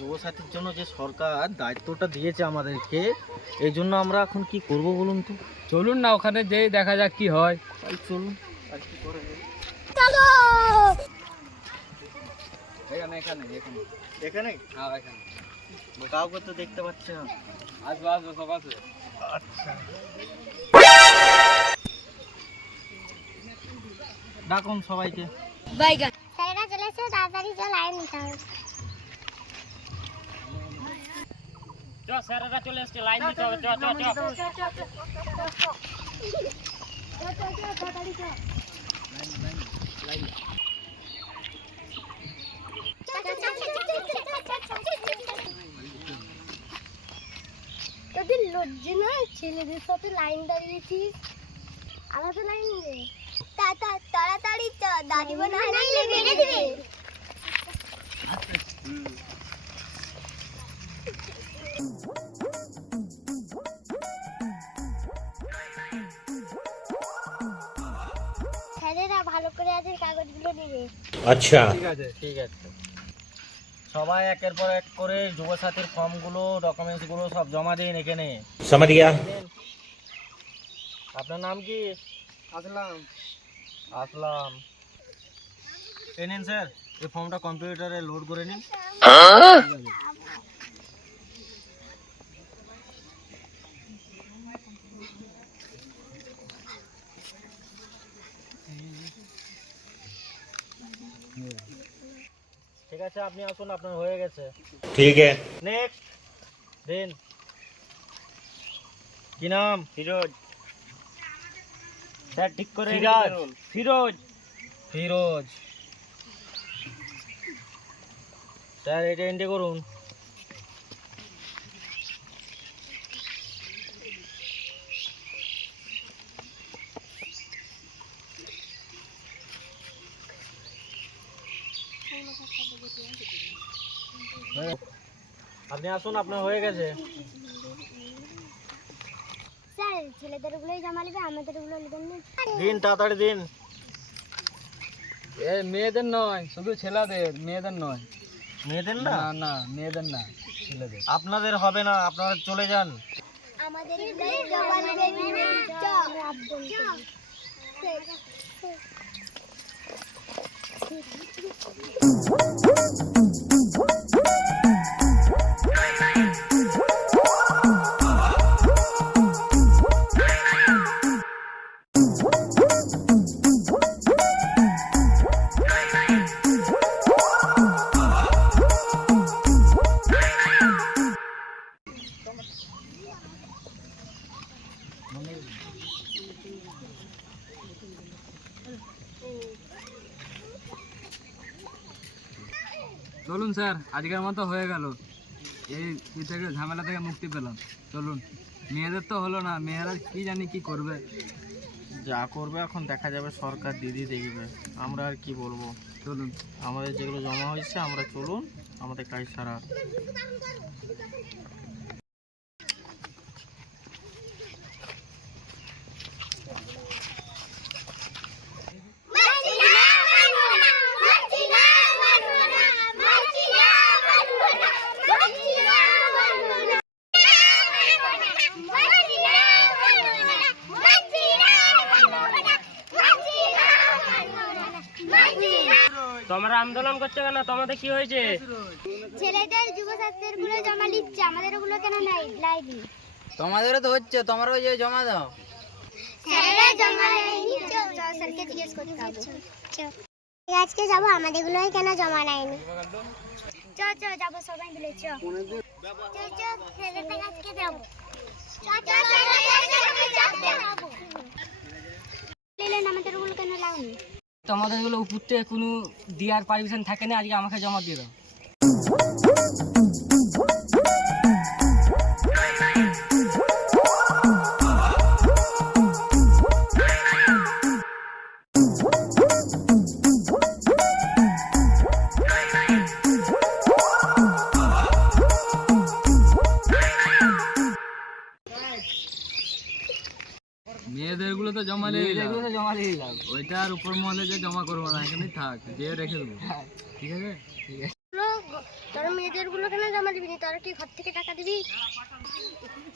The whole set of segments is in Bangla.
যুবসাথীর জন্য যে সরকার দায়িত্বটা দিয়েছে আমাদেরকে, এই জন্য আমরা এখন কি করব বলুন তো? চলুন না ওখানে যেই দেখা যাক কি হয়। তাই চলুন, আর কি করা যায়। এখানে এখানে এখানে এখানে হ্যাঁ এখানে কাউকে তো দেখতে পাচ্ছি না। আসবে আসবে সব আসবে। আচ্ছা, ডাকুন সবাইকে। বাইগান স্যারেরা চলে এসেছে, তাড়াতাড়ি চল লাইন নিতে হবে। চ স্যারেরা চলে এসেছে, লাইন দিতে হবে। চ চ চ তাড়াতাড়ি চল। তোদের লজ্জা না ছেলেদের সাথে লাইন দাঁড়িয়েছিস? আলাদা লাইন দে। তাড়াতাড়ি চ, দাদিমা না হলে মেরে দিবে। স্যারেরা ভালো করে আছেন, কাগজগুলো নেবে। अच्छा ঠিক আছে ঠিক আছে, সবাই একের পর এক করে যুবসাথীর ফর্মগুলো, ডকুমেন্টসগুলো সব জমা দিন এখানে। समझ गया। আপনার নাম কি? আসলাম। আসলাম, এই নিন স্যার, এই ফর্মটা কম্পিউটারে লোড করে নিন। ঠিক আছে, আপনি আসুন, আপনার হয়ে গেছে। ठीक है। নেক্সট দিন। কি নাম? ফিরোজ। স্যার ঠিক করে ফিরোজ। ফিরোজ ফিরোজ স্যার এটা এন্ট্রি করুন। আপনি আসুন, আপনার হয়ে গেছে। স্যার ছেলেদের গুলোই জমা নেবে, আমাদের গুলো নেবেন না? দিন, তাড়াতাড়ি দিন। এ মেয়েদের নয়, শুধু ছেলেদের, মেয়েদের নয়। মেয়েদের না? না না মেয়েদের না, ছেলেদের। আপনাদের হবে না, আপনারা চলে যান। আমাদের গুলোই জমা নেবেন না? চলুন স্যার, আজকের মতো হয়ে গেল। এই থেকে ঝামেলা থেকে মুক্তি পেলাম। চলুন, মেয়েদের তো হলো না, মেয়েরা কি জানি কি করবে। যা করবে এখন দেখা যাবে, সরকার দিদি দেখবে, আমরা আর কি বলবো। চলুন। আমাদের যেগুলো জমা হয়েছে আমরা চলুন, আমাদের কাজ সারা। তোমরা আন্দোলন করছো কেন? তোমাদের কি হয়েছে? ছেলেদের যুবসাথীদের গুলো জমা নিচ্ছে, আমাদের গুলো কেন লাইনি? তোমাদেরও তো হচ্ছে, তোমরাও যে জমা দাও। স্যারেরা জমা নেয়নি, স্যারকে জিজ্ঞেস করতে হবে। আজকে যাবো, আমাদের গুলোই কেন জমা নেয়নি? চ চ যাবো সবাই মিলে, চ চ ছেলেদের আজকে যাবো। আমাদের গুলো কেন লাউনি? তোমাদের গুলো উপর থেকে কোনো দেওয়ার পারমিশন থাকে না, আজকে আমাকে জমা দিয়ে দাও। মেয়েদের গুলো তো জমা নিয়ে দিলাম, ওইটা আর উপর মহলে যে জমা করবো না, এখানেই থাক, দিয়ে রেখে দেবো। ঠিক আছে ঠিক আছে। তোর মেয়েদের গুলো কেন জমা দিবি? তোরা কি ঘর থেকে টাকা দিবি?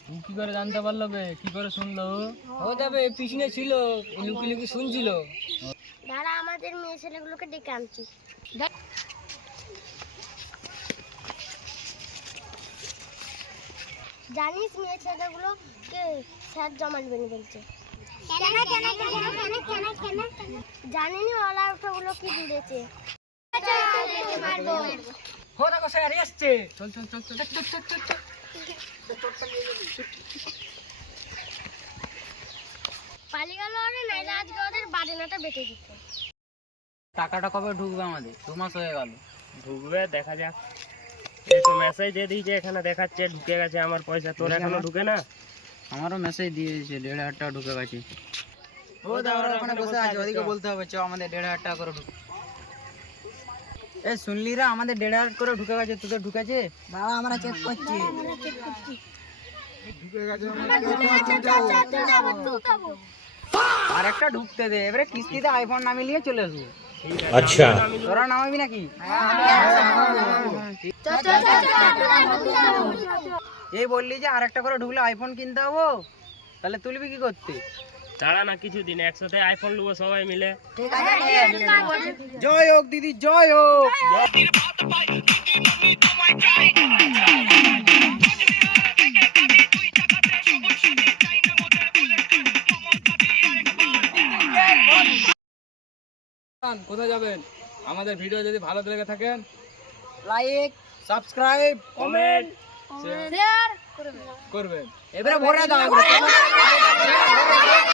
তুই কি করে জানতে পারলো বে? কি করে শুনলো? ও যাবে পিছনে ছিল, লুকি লুকি শুনছিল। দাঁড়া, আমাদের মেয়ে ছেলেগুলোকে ডেকে আনছি। জানিস মেয়ে ছেলেগুলোকে স্যার জমা দিবেন বলছে। জানিনি ওলা ওগুলো কি দিয়েছে। হো দেখো স্যার এসছে। চল চল চল চল চল চল চল চল। পালিয়ে গেল ওরে, নাইলে আজকে ওদের বাড়িনাটা বেটে দিত। টাকাটা কবে ঢুকবে আমাদের? 2 মাস হয়ে গেল। ঢুকবে, দেখা যাক। এই তো মেসেজ দিয়ে দিয়েছে, এখানে দেখাচ্ছে ঢুকে গেছে আমার পয়সা। তোর এখনো ঢুকে না? আমারও মেসেজ দিয়েছে 1,500 টাকা ঢুকে গেছে। ও দাঁড়া ওখানে বসে আছে, ওদিকে বলতে হবে চ আমাদের 1,500 টাকা করে ঢুকে। এ শুনলি রা, আমাদের 1,500 করে ঢুকে গেছে। তোদের ঢুকেছে? দাঁড়া আমরা চেক করছি। আর একটা ঢুকতে দে, এবারে কিস্তিতে আইফোন নামিয়ে নিয়ে চলে আসবো। अच्छा তোরা নামাবি নাকি? এই বললি যে আর একটা করে ঢুকলে আইফোন কিনতে হবো, তাহলে তুলবি কি করতে? দাঁড়া না কিছুদিন, একসাথে আইফোন নেবো সবাই মিলে। জয় হোক দিদি, জয় হোক। কোথায় যাবেন? আমাদের ভিডিও যদি ভালো লেগে থাকেন, লাইক, সাবস্ক্রাইব, কমেন্ট করবেন। এবারে ভরে দাও।